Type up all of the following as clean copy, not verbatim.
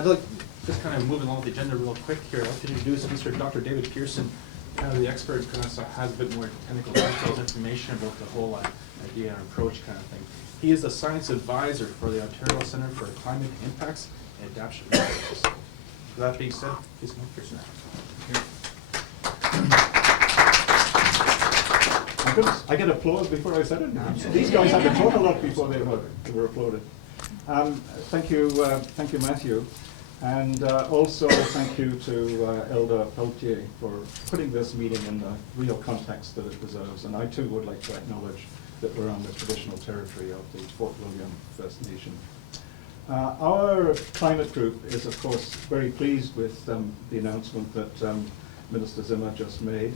I'd like just kind of moving along the agenda real quick here. I'd like to introduce Mr. Dr. David Pearson, kind of the expert, kind of has a bit more technical details information about the whole idea and approach kind of thing. He is the science advisor for the Ontario Centre for Climate Impacts and Adaptation Research. With that being said, please come up, Pearson. My goodness, I get applause before I said it. These guys had to talk a lot before they were applauded. Thank you, Matthew, and also thank you to Elder Peltier for putting this meeting in the real context that it deserves. And I too would like to acknowledge that we're on the traditional territory of the Fort William First Nation. Our climate group is, of course, very pleased with the announcement that Minister Zimmer just made.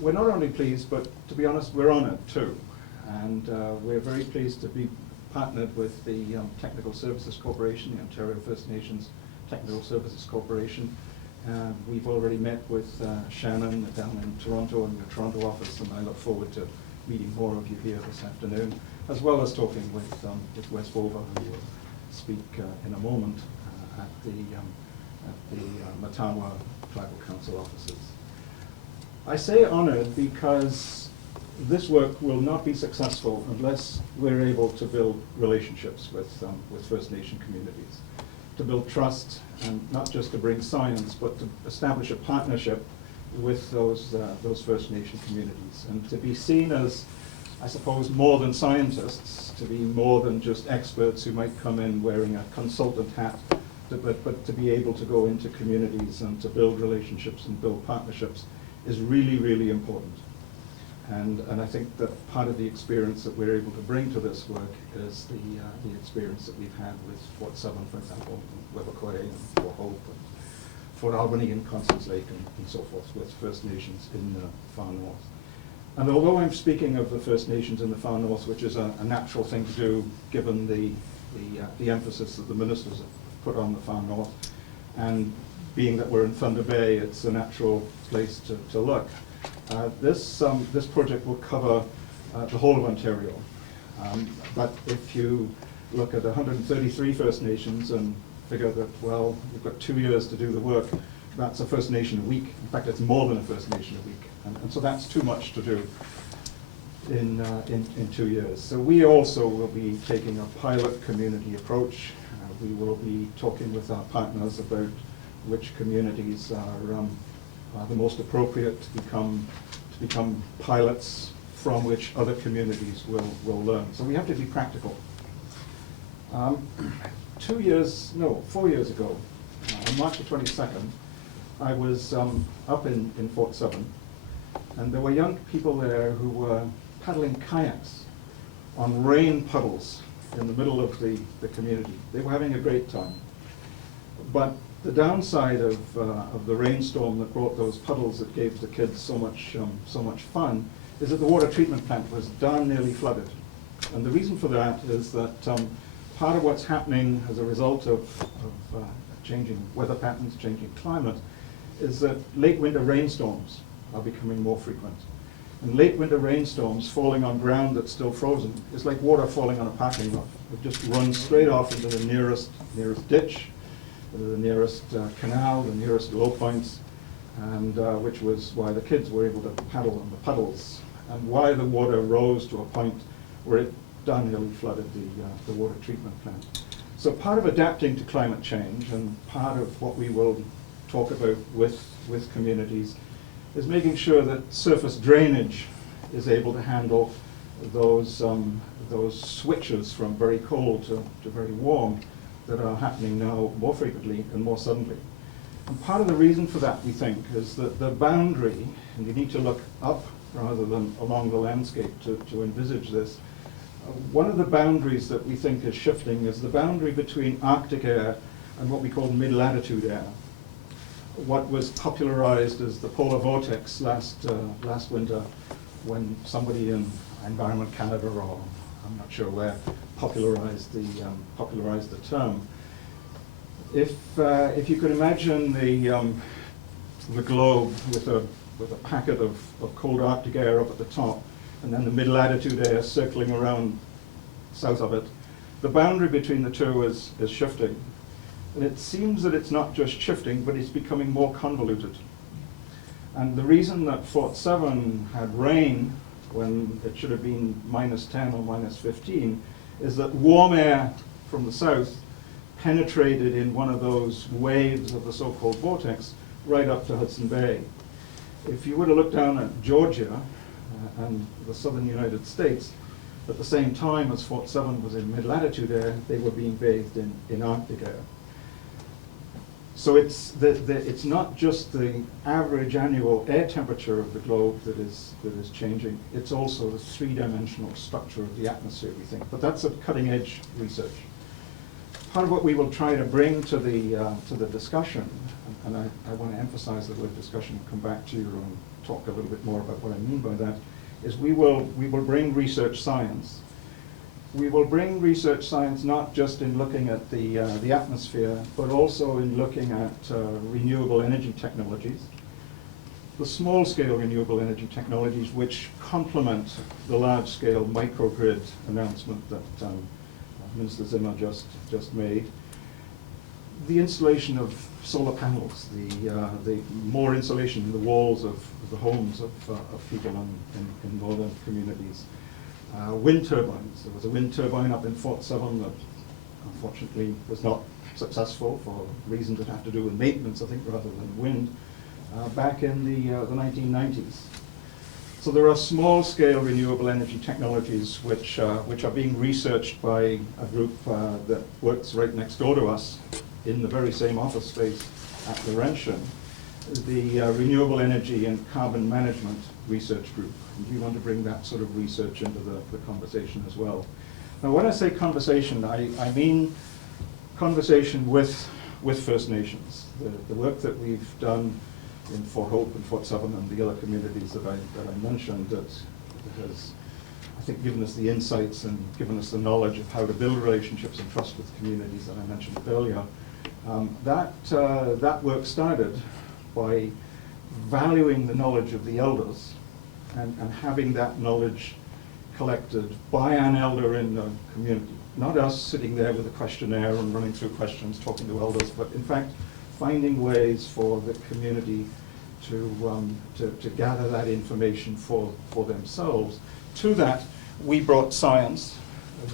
We're not only pleased, but to be honest, we're honoured too. And we're very pleased to be partnered with the Technical Services Corporation, the Ontario First Nations Technical Services Corporation. We've already met with Shannon down in Toronto in the Toronto office, and I look forward to meeting more of you here this afternoon, as well as talking with Wes Bova, who will speak in a moment at the Matanawa Tribal Council offices. I say honoured because this work will not be successful unless we're able to build relationships with First Nation communities, to build trust, and not just to bring science, but to establish a partnership with those First Nation communities, and to be seen as, I suppose, more than scientists, to be more than just experts who might come in wearing a consultant hat, but to be able to go into communities and to build relationships and build partnerships is really, really important. And I think that part of the experience that we're able to bring to this work is the experience that we've had with Fort Southern, for example, and Webequie and Fort Hope, and Fort Albany and Constance Lake, and so forth, with First Nations in the far north. And although I'm speaking of the First Nations in the far north, which is a natural thing to do given the emphasis that the ministers have put on the far north, and being that we're in Thunder Bay, it's a natural place to look. This project will cover the whole of Ontario. But if you look at 133 First Nations and figure that, well, we've got 2 years to do the work, that's a First Nation a week. In fact, it's more than a First Nation a week. And so that's too much to do in 2 years. So we also will be taking a pilot community approach. We will be talking with our partners about which communities are the most appropriate to become pilots from which other communities will learn. So we have to be practical. 4 years ago, on March the 22nd, I was up in Fort Southern, and there were young people there who were paddling kayaks on rain puddles in the middle of the community. They were having a great time. But the downside of the rainstorm that brought those puddles that gave the kids so much fun is that the water treatment plant was darn nearly flooded. And the reason for that is that part of what's happening as a result of changing weather patterns, changing climate, is that late winter rainstorms are becoming more frequent. And late winter rainstorms falling on ground that's still frozen is like water falling on a parking lot. It just runs straight off into the nearest ditch, the nearest canal, the nearest low points, and which was why the kids were able to paddle on the puddles, and why the water rose to a point where it darn nearly flooded the water treatment plant. So part of adapting to climate change, and part of what we will talk about with communities, is making sure that surface drainage is able to handle those switches from very cold to very warm that are happening now more frequently and more suddenly. And part of the reason for that, we think, is that the boundary, and you need to look up rather than along the landscape to envisage this, one of the boundaries that we think is shifting is the boundary between Arctic air and what we call mid-latitude air. What was popularized as the polar vortex last winter, when somebody in Environment Canada, or I'm not sure where, popularized the term. If you could imagine the globe with a packet of cold Arctic air up at the top, and then the mid-latitude air circling around south of it, the boundary between the two is shifting. And it seems that it's not just shifting, but it's becoming more convoluted. And the reason that Fort 7 had rain when it should have been -10 or -15 is that warm air from the south penetrated in one of those waves of the so-called vortex right up to Hudson Bay. If you were to look down at Georgia and the southern United States, at the same time as Fort 7 was in mid-latitude air, they were being bathed in Arctic air. So it's not just the average annual air temperature of the globe that is changing, it's also the three-dimensional structure of the atmosphere, we think. But that's a cutting-edge research. Part of what we will try to bring to the discussion, and I want to emphasize the word discussion, come back to you and talk a little bit more about what I mean by that, is we will bring research science. We will bring research science not just in looking at the atmosphere, but also in looking at renewable energy technologies, the small-scale renewable energy technologies which complement the large-scale microgrid announcement that Minister Zimmer just made. The installation of solar panels, the more insulation in the walls of the homes of people in northern communities. Wind turbines. There was a wind turbine up in Fort 7 that unfortunately was not successful for reasons that have to do with maintenance, I think, rather than wind, back in the 1990s. So there are small-scale renewable energy technologies which are being researched by a group that works right next door to us in the very same office space at Laurentian, the Renewable Energy and Carbon Management Research Group. And we want to bring that sort of research into the conversation as well. Now, when I say conversation, I mean conversation with First Nations. The work that we've done in Fort Hope and Fort 7 and the other communities that I mentioned that has, I think, given us the insights and given us the knowledge of how to build relationships and trust with communities that I mentioned earlier. That work started by valuing the knowledge of the elders and having that knowledge collected by an elder in the community. Not us sitting there with a questionnaire and running through questions, talking to elders, but in fact finding ways for the community to gather that information for themselves. To that, we brought science.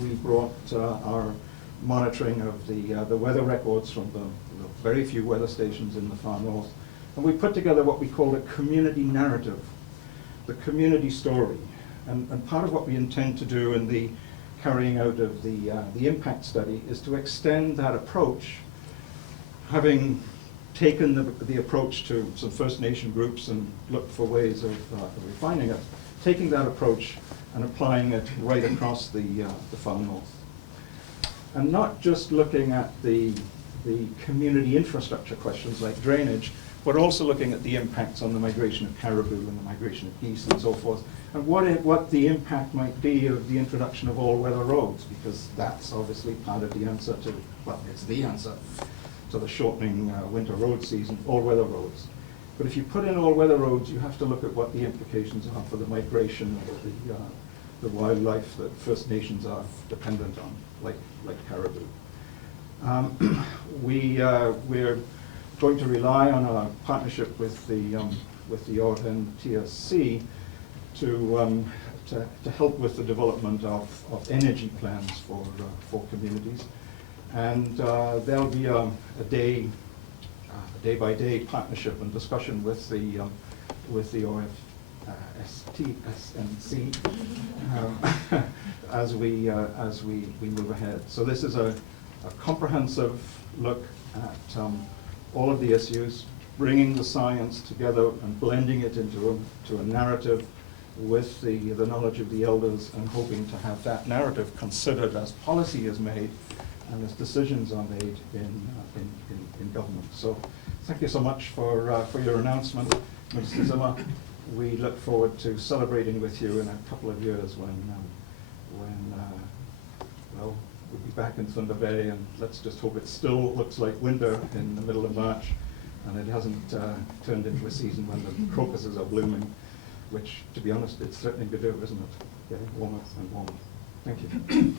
We brought our monitoring of the weather records from the very few weather stations in the far north. And we put together what we call a community narrative, the community story. And part of what we intend to do in the carrying out of the impact study is to extend that approach, having taken the approach to some First Nation groups and looked for ways of refining it, taking that approach and applying it right across the far north. And not just looking at the community infrastructure questions like drainage, but also looking at the impacts on the migration of caribou and the migration of geese and so forth, and what the impact might be of the introduction of all-weather roads, because that's obviously part of the answer to, well, it's the answer to the shortening winter road season, all-weather roads. But if you put in all-weather roads, you have to look at what the implications are for the migration of the wildlife that First Nations are dependent on, like caribou. We're going to rely on our partnership with the RNTSC to help with the development of energy plans for communities. And there'll be a day-by-day partnership and discussion with the SNC as we move ahead. So this is a comprehensive look at all of the issues, bringing the science together and blending it into a narrative with the knowledge of the elders, and hoping to have that narrative considered as policy is made and as decisions are made in government. So thank you so much for your announcement, Mr. Zimmer. We look forward to celebrating with you in a couple of years when well, we'll be back in Thunder Bay, and let's just hope it still looks like winter in the middle of March and it hasn't turned into a season when the crocuses are blooming, which, to be honest, it's threatening to do, isn't it? Getting warmer and warmer. Thank you.